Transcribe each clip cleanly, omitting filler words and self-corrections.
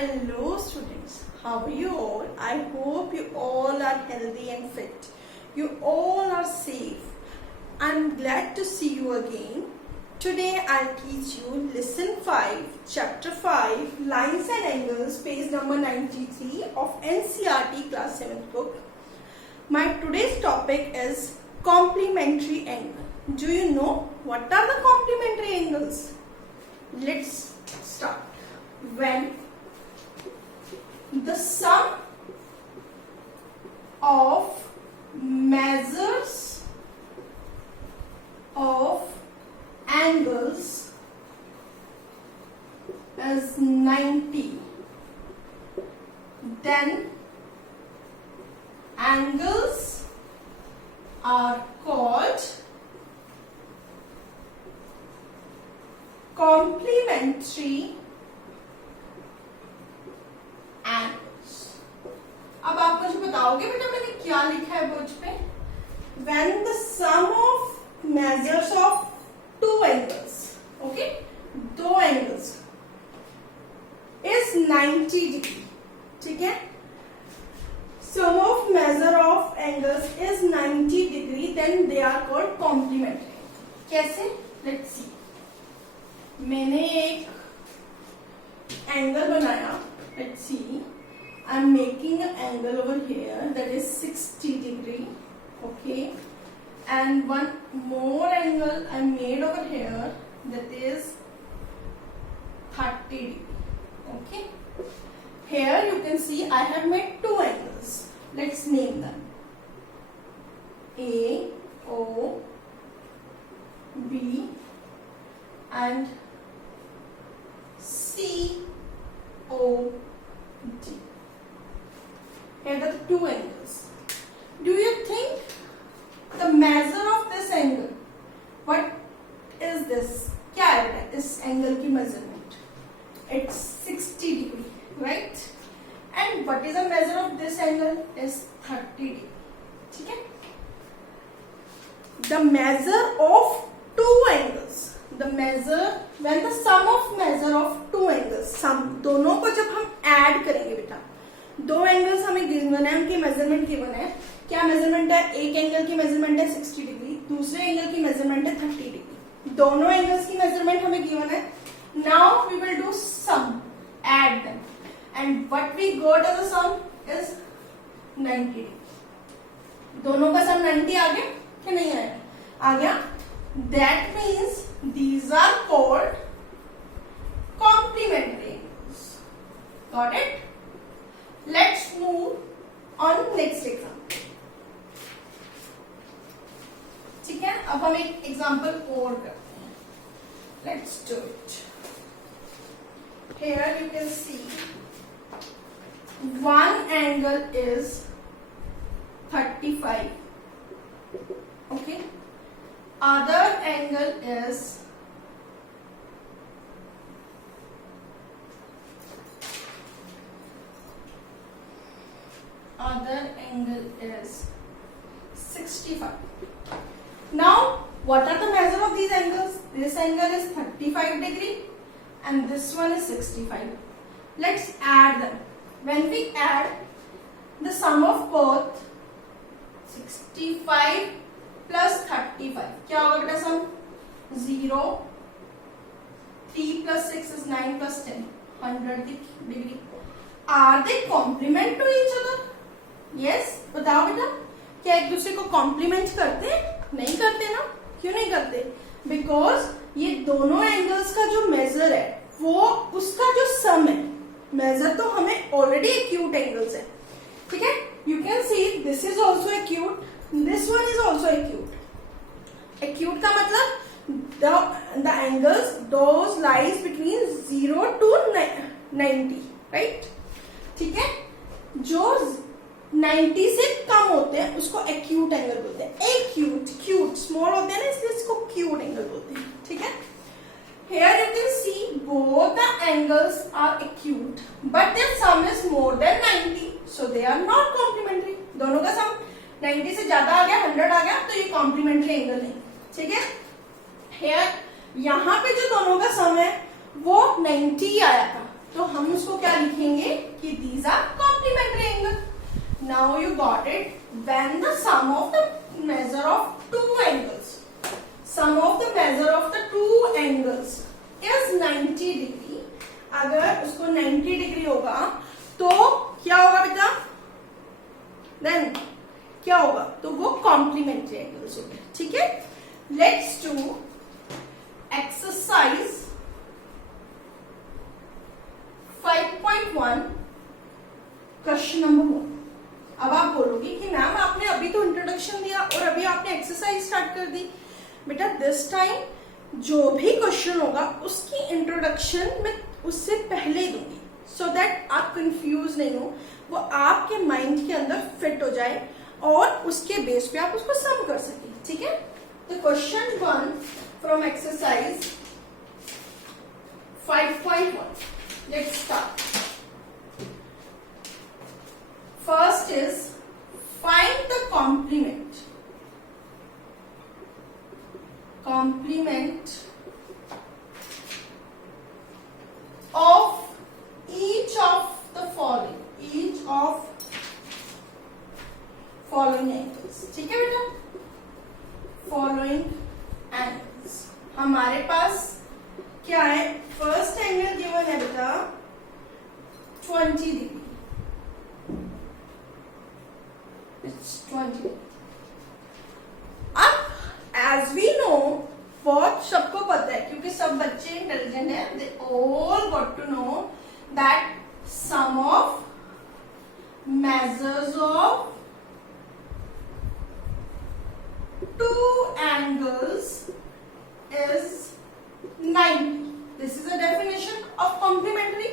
Hello students, how are you all? I hope you all are healthy and fit. You all are safe. I'm glad to see you again. Today I'll teach you lesson 5, chapter 5, lines and angles, page number 93 of NCERT class 7th book. My today's topic is complementary angle. Do you know what are the complementary angles? Let's start. When the sum of measures of angles is 90, then angles are called complementary angles. अब आप मुझे बताओगे बेटा मैंने क्या लिखा है बोर्ड पे? When the sum of measures of two angles, okay, दो angles is 90 degree, ठीक है? Sum of measure of angles is 90 degree, then they are called complementary. कैसे? Let's see. मैंने एक एंगल बनाया. Let's see. I'm making an angle over here that is 60 degree. Okay. And one more angle I made over here that is 30 degree. Okay. Here you can see I have made two angles. Let's name them. A, O, B and C, O, D. Here are the two angles. Do you think the measure of this angle? What is this? क्या है इस एंगल की measurement? It's 60 degree, right? And what is the measure of this angle? Is 30 degree. ठीक है? The measure of two angles. The measure when the sum of measure of two angles. Sum दोनों को जब हम add करेंगे बेटा, दो एंगल्स हमें गिवन है, उनकी मेजरमेंट गिवन है. क्या मेजरमेंट है? एक एंगल की मेजरमेंट है 60 डिग्री, दूसरे एंगल की मेजरमेंट है 30 डिग्री. दोनों एंगल्स की मेजरमेंट हमें गिवन है. Now we will do sum, add them, and what we got as a sum is 90 degree. दोनों का सम 90 आ गया कि नहीं आया? आ गया. That means these are called complementary angles. Got it? Let's move on next example. ठीक है, अब हम एक एग्जाम्पल और करते हैं. Let's do it. Here you can see one angle is 35. Okay. Other angle is angle is 65. Now what are the measure of these angles? This angle is 35 degree and this one is 65. Let's add them. When we add the sum of both 65 plus 35, क्या होगा बेटा सम? 0. 3 plus 6 is 9 plus 10, 100 degree. Are they complement to each other? Yes, बताओ बेटा, क्या एक दूसरे को कॉम्प्लीमेंट करते हैं? नहीं करते ना. क्यों नहीं करते? बिकॉज ये दोनों एंगल्स का जो मेजर है वो उसका जो सम है. मेजर तो हमें ऑलरेडी एक्यूट एंगल्स है. ठीक है, you can see this is also acute, this one is also acute. Acute का मतलब the angles those lies between 0 to 90, राइट? ठीक है, जो 90 से कम होते हैं उसको एक्यूट एंगल बोलते हैं. एक्यूट, क्यूट स्मॉल होते हैं ना, इसलिए इसको क्यूट एंगल बोलते हैं. ठीक है. Here you can see both the angles are acute, but their sum is more than 90, so they are not complementary. दोनों का सम 90 से ज्यादा आ गया, 100 आ गया, तो ये कॉम्प्लीमेंट्री एंगल नहीं. ठीक है. Here यहाँ पे जो दोनों का सम है वो 90 आया था, तो हम उसको क्या लिखेंगे? 90 डिग्री होगा, तो क्या होगा बेटा, देन क्या होगा, तो वो कॉम्प्लीमेंट्री एंगल्स हो गए. ठीक है, let's do exercise 5.1 question number 1. अब आप बोलोगे कि मैम आपने अभी तो इंट्रोडक्शन दिया और अभी आपने एक्सरसाइज स्टार्ट कर दी. बेटा दिस टाइम जो भी क्वेश्चन होगा उसकी इंट्रोडक्शन मैं उससे पहले दूंगी, सो दैट आप कंफ्यूज नहीं हो, वो आपके माइंड के अंदर फिट हो जाए और उसके बेस पे आप उसको सम कर सके. ठीक है, तो क्वेश्चन 1 from exercise 5.1. Let's start. First is find the complement of each of the following angles. ठीक है बेटा, following angles हमारे पास क्या है, फर्स्ट एंगल गिवन है बेटा 20 डिग्री. It's 20. अब as we know, बहुत सबको पता है क्योंकि सब बच्चे इंटेलिजेंट हैं, they all got to know that sum of measures of two angles is 90. This is a definition of complementary.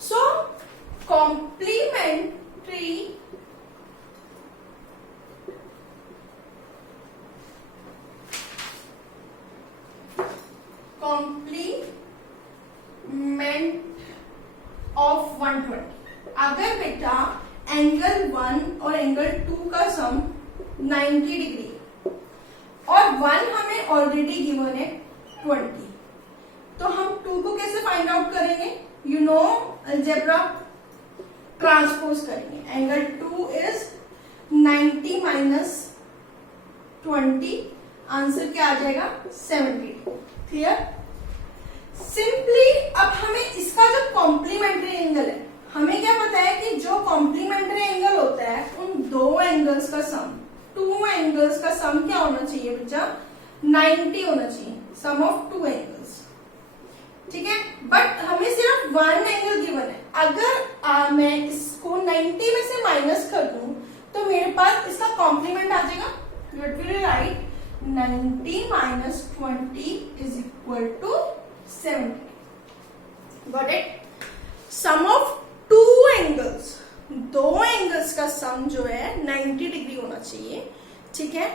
So complementary of 120. अगर बेटा एंगल 1 और एंगल 2 का सम 90 डिग्री और 1 हमें ऑलरेडी गिवन है 20, तो हम 2 को कैसे फाइंड आउट करेंगे, यू नो अलजेब्रा, ट्रांसपोज करेंगे. एंगल 2 इज 90 माइनस 20, आंसर क्या आ जाएगा 70. क्लियर. सिंपली अब हमें इसका जो कॉम्प्लीमेंट्री एंगल है, हमें क्या पता है कि जो कॉम्प्लीमेंट्री एंगल होता है उन दो एंगल्स का सम, 2 एंगल्स का सम क्या होना चाहिए बच्चा, 90 होना चाहिए, सम ऑफ 2 एंगल्स. ठीक है, बट हमें सिर्फ 1 एंगल गिवन है. अगर मैं इसको 90 में से माइनस कर दूं तो मेरे पास इसका कॉम्प्लीमेंट आ जाएगा. व्हाट विल यू राइट, 90 minus 20 is equal to 70. Got it? Sum of two angles, दो एंगल्स का सम जो है 90 डिग्री होना चाहिए. ठीक है,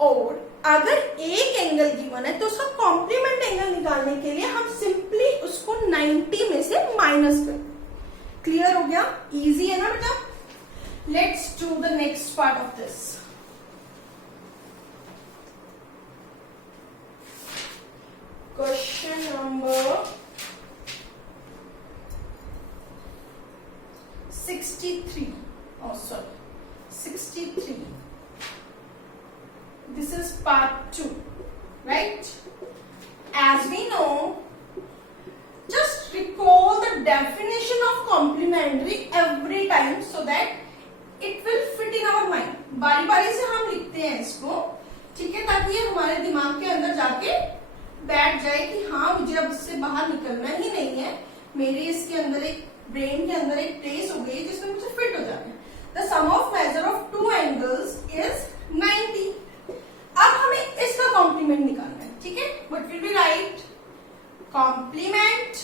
और अगर एक एंगल गिवन है तो उसका कॉम्प्लीमेंट एंगल निकालने के लिए हम सिंपली उसको 90 में से माइनस कर. क्लियर हो गया, इजी है ना बेटा. Let's do the next part of this. Question number 63. Oh, sorry, 63. This is part 2, right? As we know, just recall the definition of complementary every time so that it will fit in our mind. बारी बारी से हम लिखते हैं इसको, ठीक है, ताकि ये हमारे दिमाग के अंदर जाके बैठ जाए कि हाँ मुझे अब इससे बाहर निकलना ही नहीं है, मेरे इसके अंदर एक ब्रेन के अंदर एक प्लेस हो गई जिसमें मुझे फिट हो जाना है. The sum of measure of 2 angles is 90. अब हमें इसका कॉम्प्लीमेंट निकालना है. ठीक है, what will be write, complement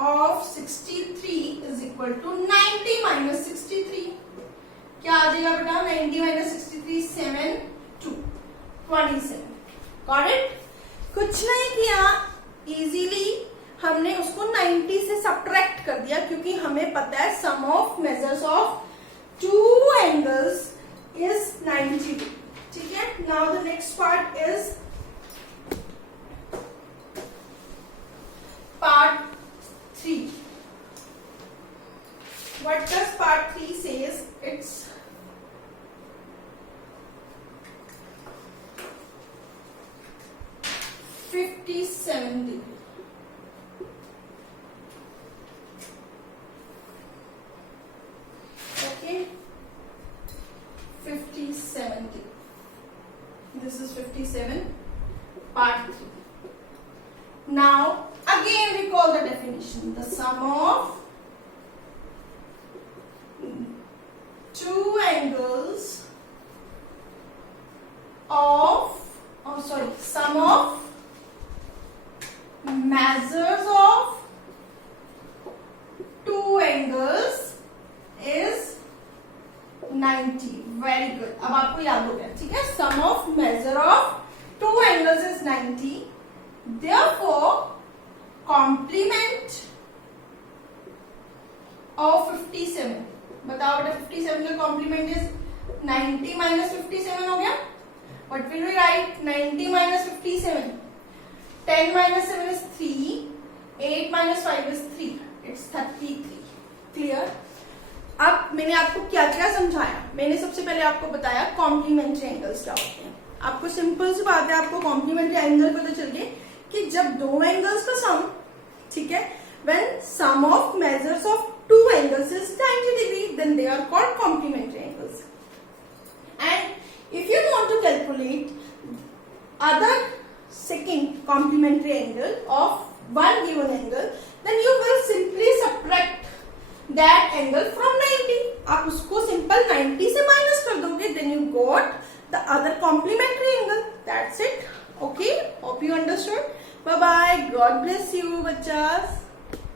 of 63 is equal to 90 minus 63. क्या आ जाएगा बेटा, 90 माइनस 63 7 2 27. Got it. कुछ नहीं किया, इजीली हमने उसको 90 से सब्ट्रैक्ट कर दिया क्योंकि हमें पता है sum of measures of 2 angles is 90. ठीक है, now the next part is part 3. What does part 3 says, it's of two angles of sum of measures of two angles is 90. Very good. अब आपको याद हो गया. ठीक है. Sum of measure of two angles is 90. Therefore complement of 57. बताओ बेटा 57 का कॉम्प्लीमेंट इज 90 माइनस 57 हो गया. What will we write? 90 minus 57. 10 minus 7 is 3. 8 minus 5 is 3. It's 33. Clear? अब मैंने आपको क्या क्या समझाया. मैंने सबसे पहले आपको बताया कॉम्प्लीमेंट्री एंगल्स क्या होते हैं. आपको सिंपल सी बात है, आपको कॉम्प्लीमेंट्री एंगल पता चल गए कि जब दो एंगल्स का सम, ठीक है, when sum of measures of two angles is 90 degree, then they are called complementary angles. And if you want to calculate other second complementary angle of one given angle, then you will simply subtract that angle from 90. आप उसको सिंपल 90 से माइनस कर दोगे, then you got the other complementary angle. That's it. Okay, hope you understood. Bye bye. God bless you, बच्चा.